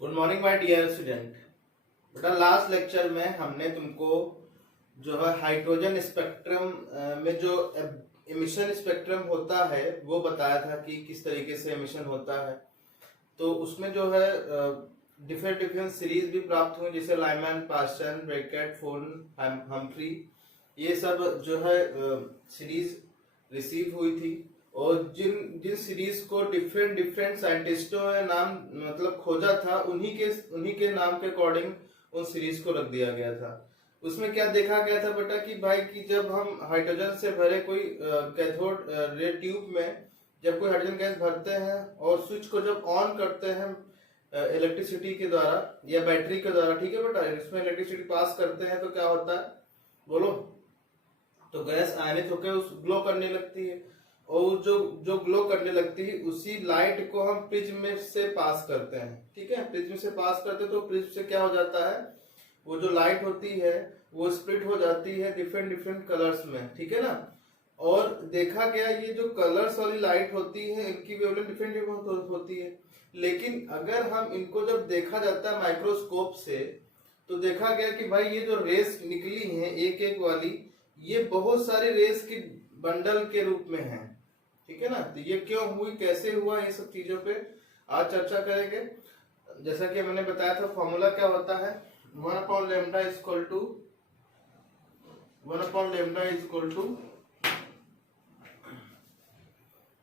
Good morning my dear student. बेटा last lecture में हमने तुमको जो है हाइड्रोजन स्पेक्ट्रम में जो एमिशन स्पेक्ट्रम होता है वो बताया था कि किस तरीके से एमिशन होता है। तो उसमें जो है डिफरेंट डिफरेंट सीरीज भी प्राप्त हुई, जैसे Lyman, Paschen, bracket, phone, Humphry, ये सब जो है सीरीज रिसीव हुई थी। और जिन जिन सीरीज को डिफरेंट डिफरेंट साइंटिस्टों ने नाम मतलब खोजा था, उन्हीं के नाम के अकॉर्डिंग उन सीरीज को रख दिया गया था। उसमें क्या देखा गया था बेटा कि भाई कि जब हम हाइड्रोजन से भरे कोई कैथोड रे ट्यूब में जब कोई हाइड्रोजन गैस भरते हैं और स्विच को जब ऑन करते हैं इलेक्ट्रिसिटी के द्वारा या बैटरी के द्वारा, ठीक है बेटा, इसमें इलेक्ट्रिसिटी पास करते हैं तो क्या होता है बोलो, तो गैस आयनित होकर उस ग्लो करने लगती है। और जो जो ग्लो करने लगती है उसी लाइट को हम प्रिज्म में से पास करते हैं, ठीक है, प्रिज्म से पास करते हैं तो प्रिज्म से क्या हो जाता है, वो जो लाइट होती है वो स्प्लिट हो जाती है डिफरेंट डिफरेंट कलर्स में, ठीक है ना। और देखा गया ये जो कलर्स वाली लाइट होती है इनकी वेवलेंथ डिफरेंट डिफरेंट होती है, लेकिन अगर हम इनको जब देखा जाता है माइक्रोस्कोप से तो देखा गया कि भाई ये जो रेस निकली है एक एक वाली, ये बहुत सारी रेस की बंडल के रूप में है, ठीक है ना। तो ये क्यों हुई, कैसे हुआ, ये सब चीजों पे आज चर्चा करेंगे। जैसा कि मैंने बताया था फॉर्मूला क्या होता है, 1/λ equal to 1/λ equal to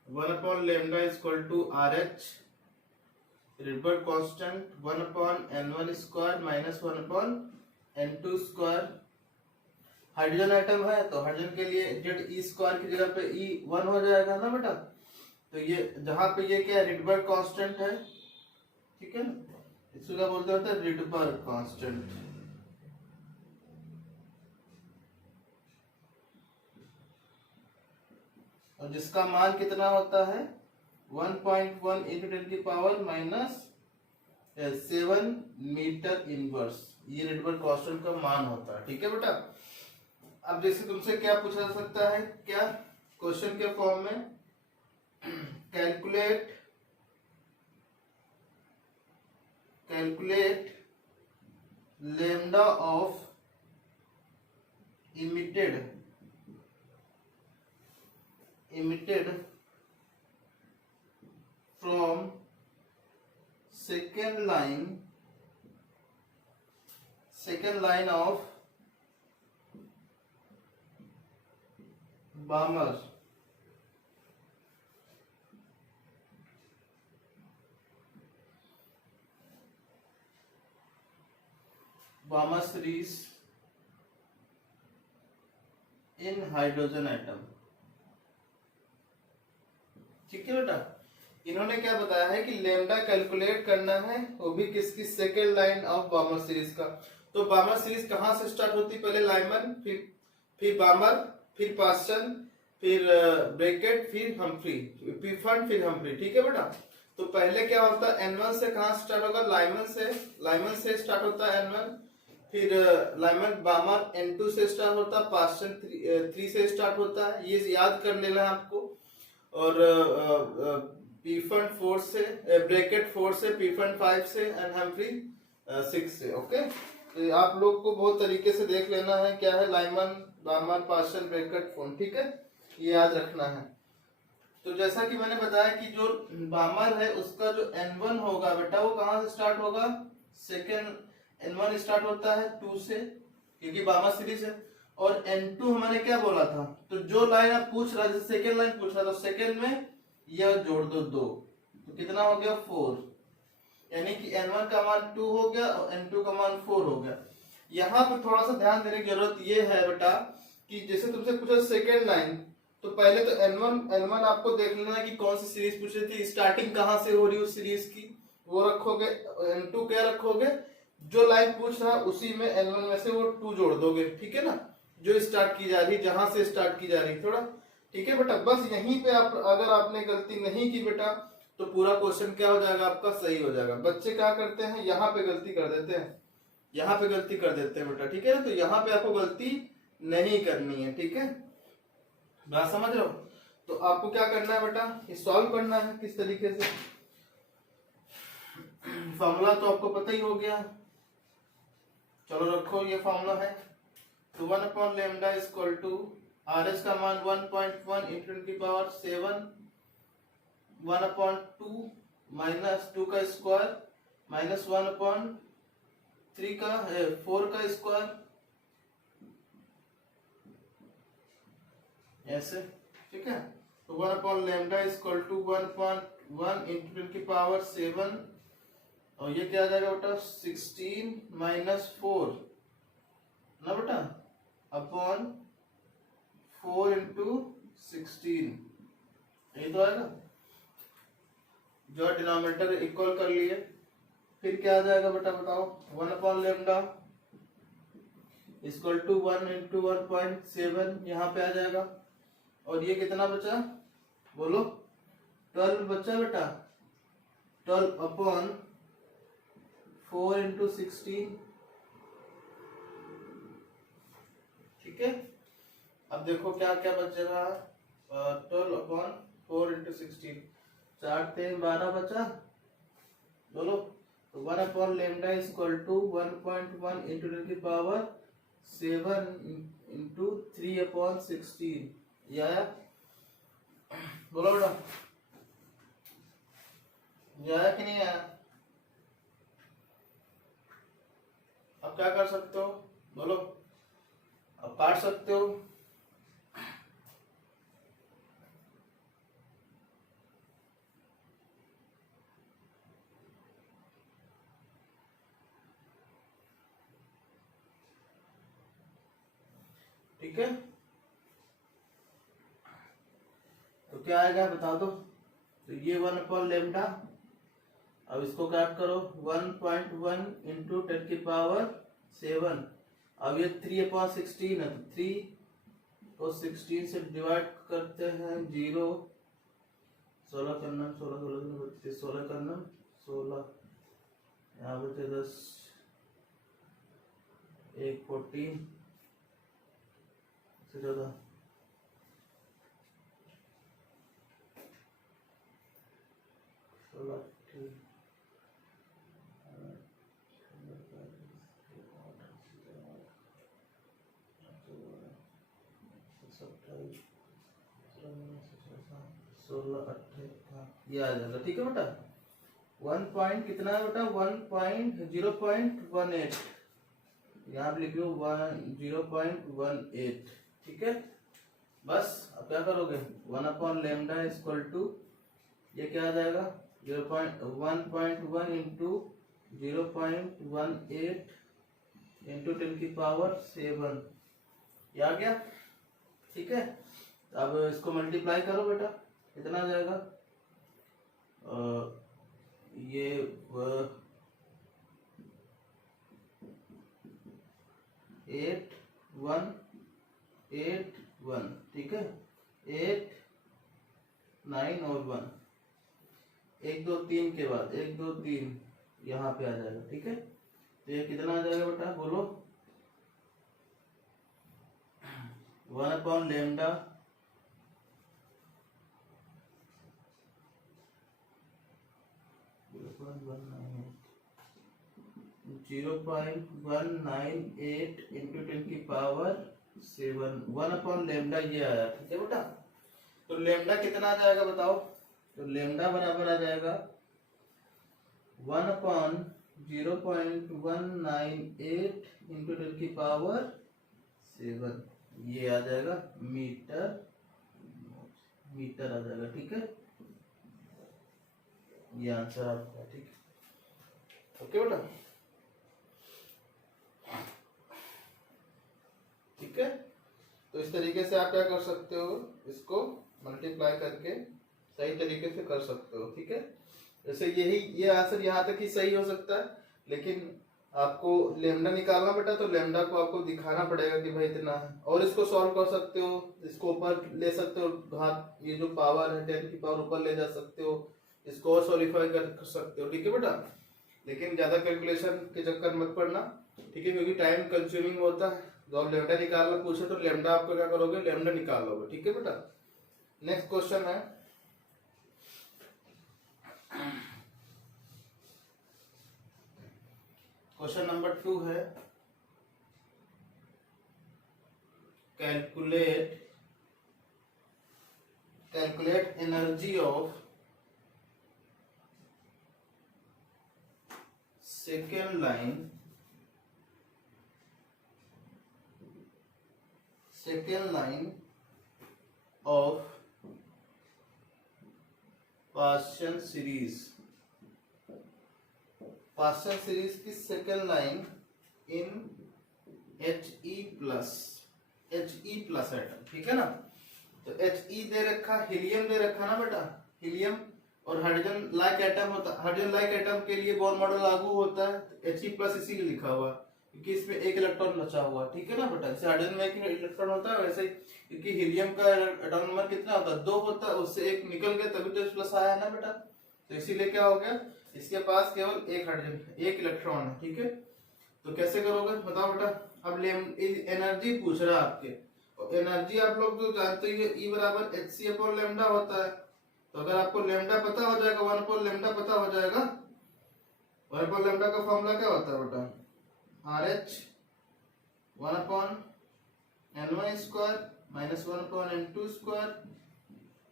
1/λ equal to RH Rydberg constant 1/n1 square minus 1/n2 square. Hydrogen item है तो हाइड्रोजन के लिए ZE स्क्वायर की जगह पे E1 हो जाएगा ना बेटा। तो ये जहां पे ये क्या है, रिडबर्ग कांस्टेंट है, ठीक है ना, इसको क्या बोलते होते हैं, रिडबर्ग कांस्टेंट। और जिसका मान कितना होता है 1.1 into 10 की पावर माइनस 7 मीटर इनवर्स, ये रिडबर्ग कांस्टेंट का मान होता है, ठीक है बेटा। अब जैसे तुमसे क्या पूछा जा सकता है, क्या क्वेश्चन के फॉर्म में, calculate lambda of emitted from second line of Balmer series in hydrogen atom, ठीक है बेटा। इन्होंने क्या बताया है कि लैम्डा कैलकुलेट करना है, वो भी किसकी, सेकेंड लाइन ऑफ बामर सीरीज का। तो बामर सीरीज कहां से स्टार्ट होती, पहले लाइमन, फिर बामर, फिर पास्टन, फिर ब्रैकेट, फिर हम्फ्री, पिफन, फिर हम्फ्री, ठीक है बेटा। तो पहले क्या होता है, N1 से कहां स्टार्ट होगा, लाइमन से स्टार्ट होता है N1, फिर लाइमन बामर N2 से स्टार्ट होता है, पास्टन 3 से स्टार्ट होता है, ये याद कर लेना है आपको। और पीफन 4 से, ब्रैकेट 4 से, पीफन 5 से एंड हम्फ्री 6 से, ओके। तो आप लोग को बहुत तरीके से देख लेना है क्या है, लाइमन, बामर, पास्टन, ब्रैकेट, फोन, ठीक है, ये याद रखना है। तो जैसा कि मैंने बताया कि जो बामर है उसका जो N1 होगा बेटा वो कहां से स्टार्ट होगा, सेकेंड N1 स्टार्ट होता है 2 से, क्योंकि बामर सीरीज है। और N2 मैंने क्या बोला था, तो जो लाइन आप पूछ रहा है, सेकेंड लाइन पूछ रहा था, तो सेकेंड में यह जोड़ दो 2, तो कितना हो गया 4, यानी कि N1 का मान 2 हो गया और N2 का मान 4 हो गया। यहाँ पे थोड़ा सा ध्यान देने की जरूरत ये है बेटा कि जैसे तुमसे पूछा सेकेंड लाइन, तो पहले तो N1 आपको देख लेना कि कौन सी सीरीज पूछ रही थी, स्टार्टिंग कहां से हो रही है उस सीरीज की, वो रखोगे। N2 क्या रखोगे, जो लाइन पूछ रहा उसी में N1 में से वो 2 जोड़ दोगे, ठीक है ना, जो स्टार्ट की जा रही, जहां से स्टार्ट की जा रही थोड़ा, ठीक है बेटा। बस यहीं पे आप अगर आपने गलती नहीं की बेटा तो पूरा क्वेश्चन क्या हो जाएगा आपका, सही हो जाएगा। बच्चे क्या करते हैं, यहाँ पे गलती कर देते हैं, यहाँ पे गलती कर देते हैं बेटा, ठीक है ना। तो यहाँ पे आपको गलती नहीं करनी है, ठीक है, बात समझ रहे हो। तो आपको क्या करना है बेटा, ये सॉल्व करना है किस तरीके से। फॉर्मूला तो आपको पता ही हो गया, चलो रखो ये फॉर्मूला है। तो 1 upon lambda is equal to R S का मान 1.1 इंटू 10 की पावर 7, 1 अपॉन 2 माइनस 2 का स्क्वायर माइनस 1 अपॉन 3 का 4 का स्क्वायर, ऐसे, ठीक है। तो 1 upon lambda is equal to 1.1 into 10 की पावर 7, और ये क्या आ जाएगा बेटा 16 माइनस 4 ना बेटा अपॉन 4 इंटू 16, ये तो आएगा। जो डिनोमिनेटर इक्वल कर लिए, फिर क्या आ जाएगा बेटा बताओ, 1 upon lambda equal to 1 into 1.7 यहाँ पे आ जाएगा, और ये कितना बचा बोलो 12 बचा बेटा, 12 अपॉन 4 इंटू 16, ठीक है। अब देखो क्या क्या बचेगा, 12 अपॉन 4 इंटू 16, 4 3 12 बचा, बोलो। तो 1 upon lambda is equal to 1.1 into 10 की पावर 7 इंटू 3 अपॉन 16, ये आया, बोलो बेटा ये आया कि नहीं आया। अब क्या कर सकते हो बोलो, अब काट सकते हो, ठीक है। तो क्या आएगा बता दो, तो ये 1 अपॉन लेमडा, अब इसको काट करो 1.1 इंटू 10 की पावर 7, अब ये 3 अपॉन 16 है, तो 3 को 16 से डिवाइड करते हैं 0, 16 करना 16 16 32, 16 करना 16, यहाँ बचे 10, 1 14 से 14, ये आ जाएगा, ठीक है बेटा। 1 पॉइंट कितना है बेटा 0.18, यहाँ पे लिखो 0.18, ठीक है। बस अब क्या करोगे 1 upon lambda is equal to, ये क्या आ जाएगा 1.1 इंटू 0.18 इंटू 10 की पावर 7, ये आ गया, ठीक है। अब इसको मल्टीप्लाई करो बेटा, कितना आ जाएगा, ये 8 1 ठीक है, 8 9 और 1, 1 2 3 के बाद 1 2 3 यहाँ पे आ जाएगा, ठीक है। तो ये कितना आ जाएगा बेटा बोलो, 1 अपॉन लेमडा 0.198 इंटू 10 की पावर 7, 1 अपॉन लेमडा ये आया, ठीक है बेटा। तो लेमडा कितना आ जाएगा बताओ, तो लेमडा बराबर आ जाएगा 1 अपॉन 0.198 इंटू 10 की पावर 7, ये आ जाएगा मीटर आ जाएगा, ठीक है। ये आंसर आपका, ठीक है, ओके बेटा, ठीक है। तो इस तरीके से आप क्या कर सकते हो, इसको मल्टीप्लाई करके सही तरीके से कर सकते हो, ठीक है। जैसे ये आंसर यहाँ तक ही सही हो सकता है, लेकिन आपको लेमडा निकालना बेटा, तो लेमडा को आपको दिखाना पड़ेगा कि भाई इतना है, और इसको सॉल्व कर सकते हो, इसको ऊपर ले सकते हो, घात ये जो पावर है 10 की पावर ऊपर ले जा सकते हो, इसको और सॉलिफाई कर सकते हो, ठीक है बेटा। लेकिन ज्यादा कैलकुलेशन के चक्कर मत पड़ना, ठीक है, क्योंकि टाइम कंज्यूमिंग होता है। जब लेमडा निकालना पूछे तो लेमडा आपको क्या करोगे, लेमडा निकाल लोगे, ठीक है बेटा। नेक्स्ट क्वेश्चन है क्वेश्चन नंबर 2 है calculate energy of second line of Paschen series की second line in He plus atom, ठीक है ना। तो He दे रखा, हीलियम दे रखा ना बेटा, हीलियम और हाइड्रोजन लाइक एटम होता है, हाइड्रोजन लाइक एटम के लिए बॉन्ड मॉडल लागू होता है, He प्लस इसीलिए लिखा हुआ क्योंकि इसमें एक इलेक्ट्रॉन बचा हुआ, ठीक है ना बेटा। जैसे हाइड्रोजन में एक इलेक्ट्रॉन होता है वैसे ही, क्योंकि हीलियम का एटॉमिक नंबर कितना होता है, 2 होता है, उससे एक निकल गया तभी तो प्लस आया ना बेटा। तो इसीलिए क्या हो गया, इसके पास केवल एक हाइड्रोजन, एक इलेक्ट्रॉन है, ठीक है। तो कैसे करोगे बताओ बेटा। अब एनर्जी पूछ रहा है आपके, और एनर्जी आप लोग जो जानते ही E बराबर hc/λ होता है। तो अगर आपको लैम्डा पता हो जाएगा, 1/λ पता हो जाएगा, 1/λ का फॉर्मूला क्या होता है बेटा, RH 1/n1² minus 1/n2²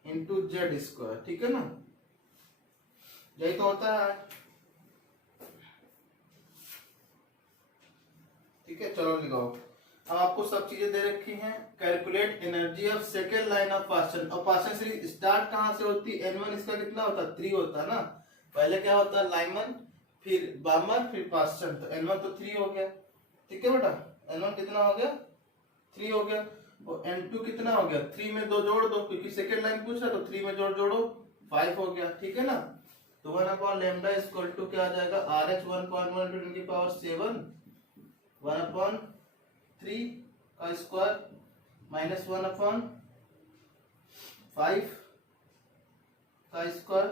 into Z², ठीक है ना, यही तो होता है। ठीक है, चलो लिखाओ। अब आपको सब चीजें दे रखी हैं। Calculate energy of second line of Paschen. और पास्चन सीरीज स्टार्ट कहां से होती है, N1 इसका कितना होता है, 3 होता है ना। पहले क्या होता है, लाइमन, फिर बामर, फिर पास्चन। तो N1 तो 3 हो गया, ठीक है बेटा। N1 कितना हो गया, 3 हो गया। और N2 कितना हो गया, 3 में 2 जोड़ दो, क्योंकि सेकेंड लाइन पूछ रहा, तो 3 में जोड़ो 5 हो गया, ठीक है ना। तो 1/λ इक्वल टू क्या आ जाएगा, RH 1.1 × 10⁷ 1/3 का स्क्वायर माइनस 1/5 का स्क्वायर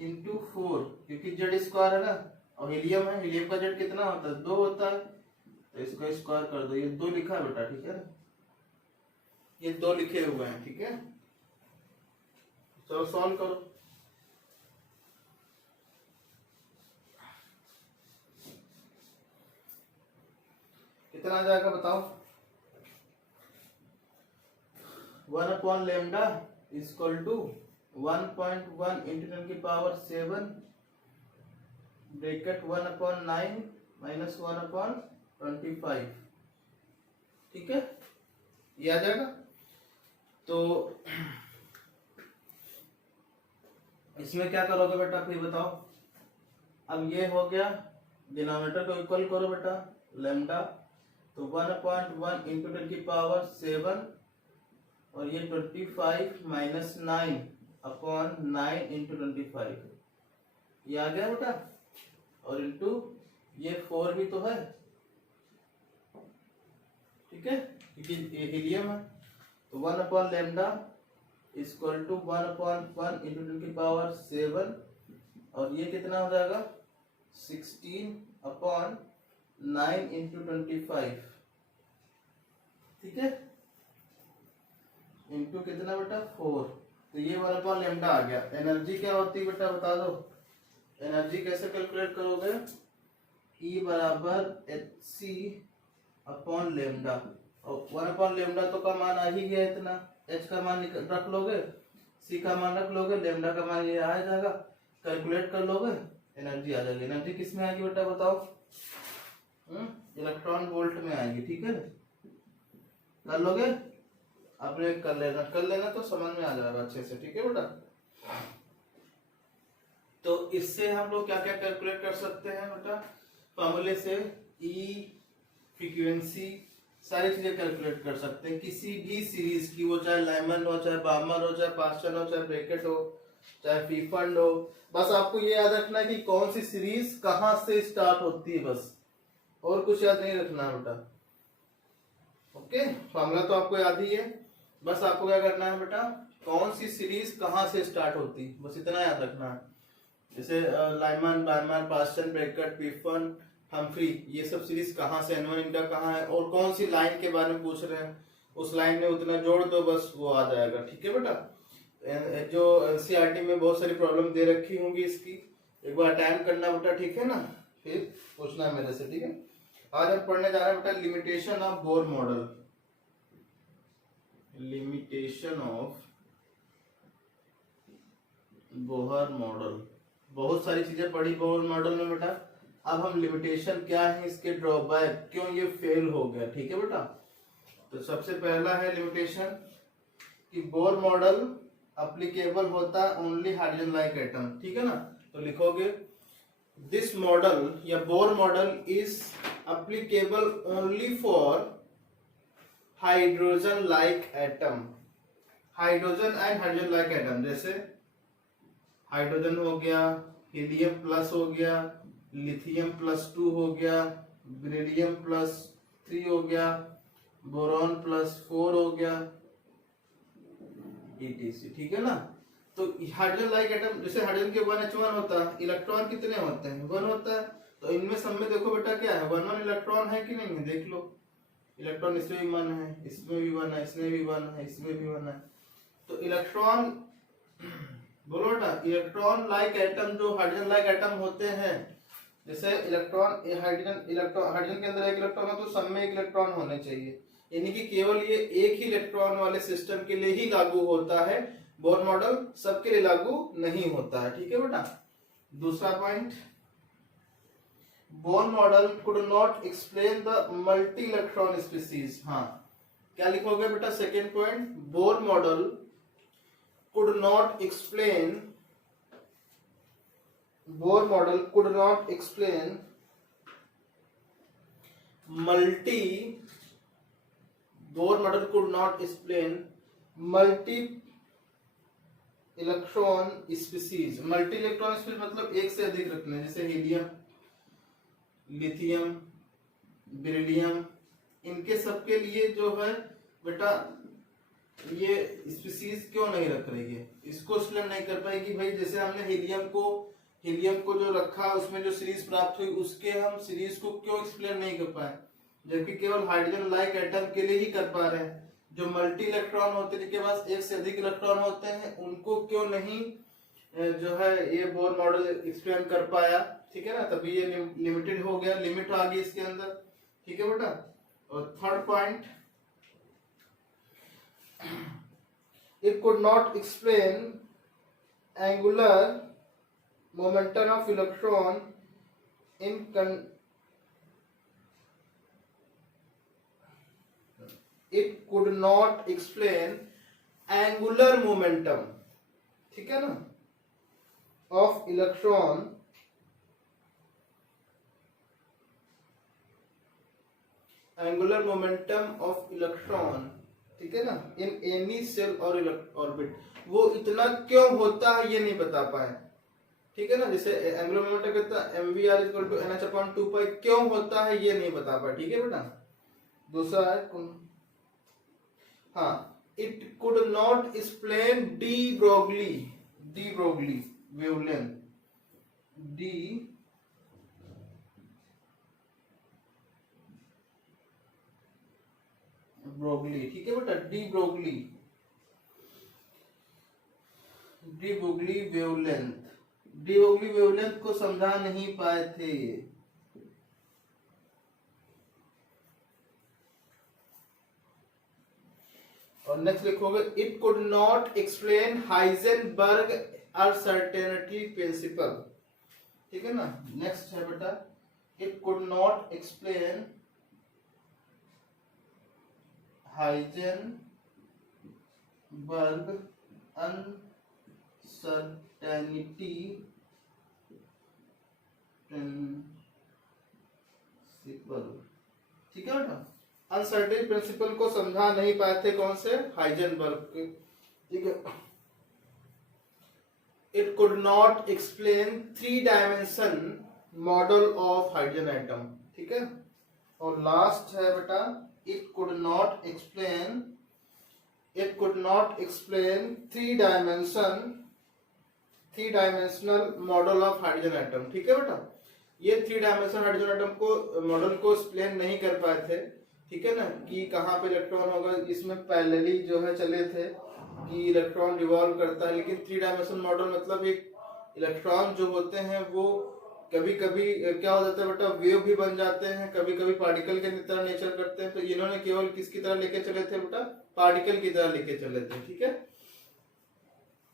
इंटू 4, क्योंकि Z² है ना, और हीलियम है, हीलियम का Z कितना होता है, 2 होता है। तो इसको स्क्वायर कर दो, ये 2 लिखा है बेटा, ठीक है ना, ये 2 लिखे हुए हैं, ठीक है। चलो सॉल्व करो। कितना आ जाएगा बताओ, 1/λ इक्वल टू 1.1 × 10⁷ ब्रैकेट 1/9 माइनस 1/25, ठीक है, ये आ जाएगा। तो इसमें क्या करोगे बेटा, फिर बताओ। अब ये हो गया, डिनोमिनेटर को इक्वल करो बेटा, लैम्डा, तो 1/1 × 10⁷ और ये 25 माइनस 9/9 × 25, ये आ गया बेटा। और इंटू ये 4 भी तो है, ठीक है, क्योंकि ये हीलियम है। तो 1/λ इक्वल टू 1/1 × 10⁷, और ये कितना हो जाएगा, 16/9 × 25, ठीक है, इंटू कितना बेटा, 4। तो ये 1/λ आ गया। एनर्जी क्या होती है बेटा बता दो, एनर्जी कैसे कैलकुलेट करोगे, E बराबर hc/λ, और 1/λ तो का मान आ ही गया इतना, H का मान रख लोगे, C का मान रख लोगे, लैम्डा का मान ये आ जाएगा, कैलकुलेट कर लोगे, एनर्जी आ जाएगी। एनर्जी किस में आएगी बेटा बताओ, इलेक्ट्रॉन वोल्ट में आएगी, ठीक है, कर लोगे, आपने कर लेना तो समझ में आ जाएगा अच्छे से, ठीक है बेटा। तो इससे हम लोग क्या क्या कैलकुलेट कर सकते हैं बेटा, फॉर्मूले से E, फ्रीक्वेंसी, सारी चीजें कैलकुलेट कर सकते हैं किसी भी सीरीज की, वो चाहे लाइमन हो, चाहे बामर हो, चाहे पास्चन हो, चाहे ब्रैकेट हो, चाहे फीफंड हो। बस आपको ये याद रखना है कि कौन सी सीरीज कहां से स्टार्ट होती है, बस, और कुछ याद नहीं रखना बेटा। ओके, फॉर्मूला तो आपको याद ही है, बस आपको क्या करना है बेटा, कौन सी सीरीज कहां से स्टार्ट होती, बस इतना याद रखना है। जैसे लाइमन, बामर, पास्चन, ब्रैकेट, फीफंड, हम्फ्री, ये सब सीरीज कहां से, N1 इनका कहां है, और कौन सी लाइन के बारे में पूछ रहे हैं, उस लाइन में उतना जोड़ दो, बस वो आ जाएगा, ठीक है बेटा। जो एनसीईआरटी में बहुत सारी प्रॉब्लम दे रखी होंगी इसकी, एक बार अटेम्प्ट करना बेटा, ठीक है ना। फिर पूछना है मेरे से, ठीक है। आज हम पढ़ने जा रहे हैं बेटा limitation of Bohr model. Limitation of Bohr model. बहुत सारी चीजें पढ़ी बोहर मॉडल में बेटा। अब हम लिमिटेशन क्या है इसके, ड्रॉबैक, क्यों ये फेल हो गया, ठीक है बेटा। तो सबसे पहला है लिमिटेशन कि बोर मॉडल अप्लीकेबल होता है ओनली हाइड्रोजन लाइक एटम, ठीक है ना। तो लिखोगे दिस मॉडल या Bohr model is applicable only for hydrogen like atom. Hydrogen and hydrogen like atom, जैसे हाइड्रोजन हो गया, हीलियम प्लस हो गया, लिथियम +2 हो गया, बेरिलियम +3 हो गया, बोरॉन +4 हो गया, etc, ठीक है ना। तो हाइड्रोजन लाइक एटम, जैसे हाइड्रोजन के 1h1 होता है, इलेक्ट्रॉन कितने होते हैं, 1 होता है। तो इनमें सब में देखो बेटा क्या है, 1 1 इलेक्ट्रॉन है कि नहीं है, देख लो। इलेक्ट्रॉन इसमें भी 1 है, इसमें भी 1 है, इसमें भी 1 है, इसमें भी 1 है। तो इलेक्ट्रॉन, बोलो बेटा, इलेक्ट्रॉन लाइक एटम जो हाइड्रोजन लाइक एटम होते हैं, जैसे इलेक्ट्रॉन हाइड्रोजन के अंदर एक इलेक्ट्रॉन है तो सब में एक इलेक्ट्रॉन होने चाहिए, यानी कि केवल ये एक ही इलेक्ट्रॉन वाले सिस्टम के लिए ही लागू होता है। बोर मॉडल सबके लिए लागू नहीं होता है, ठीक है बेटा। दूसरा point, Bohr model could not explain the multi electron species. हाँ, क्या लिखोगे बेटा second point, Bohr model could not explain multi electron species. Multi electron species मतलब एक से अधिक रखने, जैसे हीलियम, लिथियम, बेरिलियम, इनके सबके लिए जो है बेटा ये स्पीसीज क्यों नहीं रख रही है, इसको एक्सप्लेन नहीं कर पाएगी भाई। जैसे हमने हीलियम को जो रखा उसमें जो सीरीज प्राप्त हुई, उसके हम सीरीज को क्यों एक्सप्लेन नहीं कर पाए, जबकि केवल हाइड्रोजन लाइक एटम के लिए ही कर पा रहे हैं। जो मल्टी इलेक्ट्रॉन होते हैं, जिनके पास एक से अधिक इलेक्ट्रॉन होते हैं, उनको क्यों नहीं जो है ये बोर मॉडल एक्सप्लेन कर पाया, ठीक है ना। तभी ये लिमिटेड हो गया, लिमिट आ गई इसके अंदर, ठीक है बेटा। और third point, it could not explain angular momentum of electron in it could not explain angular momentum, ठीक है ना, of electron angular momentum of electron, ठीक है ना, इन एनी सेल और ऑर्बिट। वो इतना क्यों होता है ये नहीं बता पाए, ठीक है ना। जैसे एंगुलर मोमेंटम कितना mvr = nh/2π क्यों होता है ये नहीं बता पाए, ठीक है बेटा। दूसरा है, हाँ, it could not explain de Broglie wavelength, de Broglie, ठीक है बेटा, डी ब्रोगली वेवलेंथ को समझा नहीं पाए थे। और नेक्स्ट लिखोगे, it could not explain Heisenberg uncertainty principle, ठीक है ना। नेक्स्ट है बेटा, it could not explain Heisenberg uncertainty principle, ठीक है बेटा। अनसर्टेनिटी प्रिंसिपल को समझा नहीं पाए थे, कौन से, हाइजेनबर्ग के, ठीक है। It could not explain 3 dimension model of hydrogen atom, ठीक है। और लास्ट है बेटा, it could not explain 3-dimensional model of hydrogen atom, ठीक है बेटा। ये 3-dimensional हाइड्रोजन एटम को मॉडल को एक्सप्लेन नहीं कर पाए थे, ठीक है ना, कि कहाँ पे इलेक्ट्रॉन होगा। इसमें पैरेलली जो है चले थे कि इलेक्ट्रॉन रिवॉल्व करता है, लेकिन 3-dimensional मॉडल मतलब एक इलेक्ट्रॉन जो होते हैं वो कभी कभी क्या हो जाता है बेटा, वेव भी बन जाते हैं, कभी कभी पार्टिकल के तरह नेचर करते हैं। तो इन्होंने केवल किसकी तरह लेके चले थे बेटा, पार्टिकल की तरह लेके चले थे। ठीक है,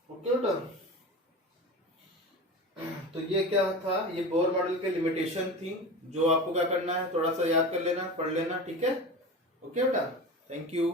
ओके बेटा। तो ये क्या था, ये बोर मॉडल के लिमिटेशन थी, जो आपको क्या करना है, थोड़ा सा याद कर लेना, पढ़ लेना। ठीक है, ओके बेटा, थैंक यू।